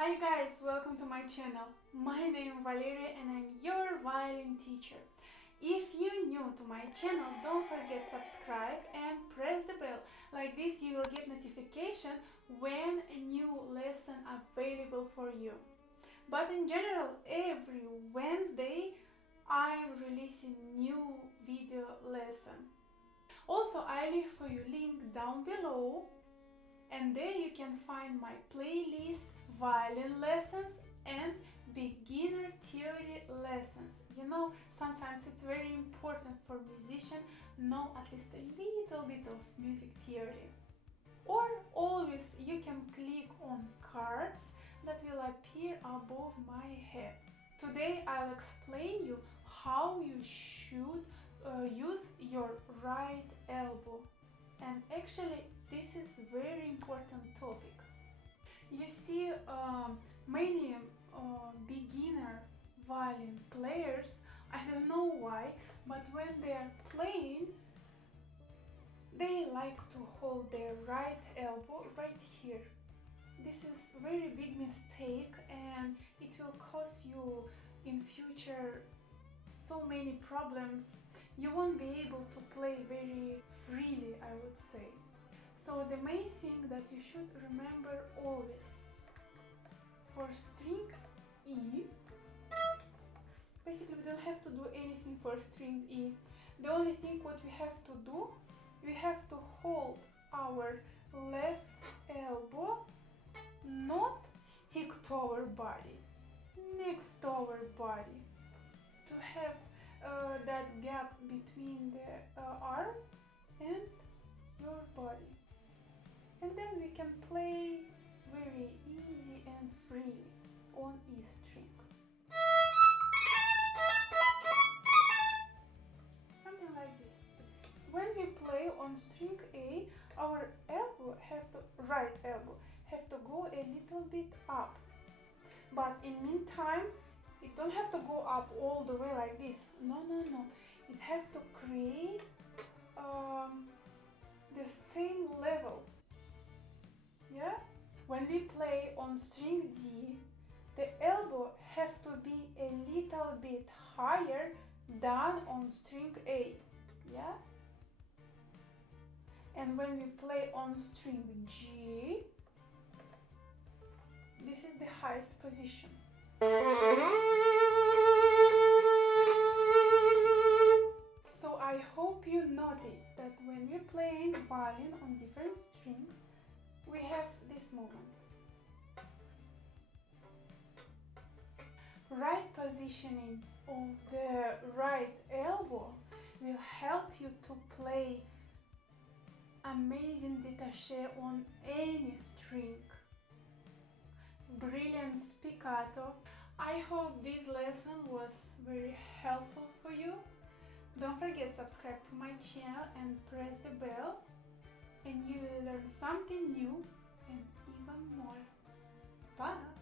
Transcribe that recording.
Hi guys, welcome to my channel. My name is Valeria and I'm your violin teacher. If you're new to my channel, don't forget subscribe and press the bell. Like this you will get notification when a new lesson available for you. But in general, every Wednesday I'm releasing new video lesson. Also, I leave for you link down below, and there you can find my playlist, violin lessons and beginner theory lessons. You know, sometimes it's very important for musician know at least a little bit of music theory. Or always you can click on cards that will appear above my head. Today I'll explain you how you should use your right elbow. And actually this is very important topic. You see, many beginner violin players, I don't know why, but when they are playing, they like to hold their right elbow right here. This is very big mistake and it will cause you in future so many problems. You won't be able to play very freely, I would say. So the main thing that you should remember always, for string E, basically we don't have to do anything for string E. The only thing what we have to do, we have to hold our left elbow, not stick to our body, next to our body, to have that gap between the arm and your body. And then we can play very easy and free on E string. Something like this. When we play on string A, our elbow right elbow have to go a little bit up. But in meantime, it don't have to go up all the way like this. No. It has to create the same level. Yeah? When we play on string D, the elbow have to be a little bit higher than on string A. Yeah? And when we play on string G, this is the highest position. So I hope you notice that when we're playing violin on different strings, we have this moment. Right positioning of the right elbow will help you to play amazing détaché on any string. Brilliant spiccato. I hope this lesson was very helpful for you. Don't forget to subscribe to my channel and press the bell, and you will learn something new and even more. Bye!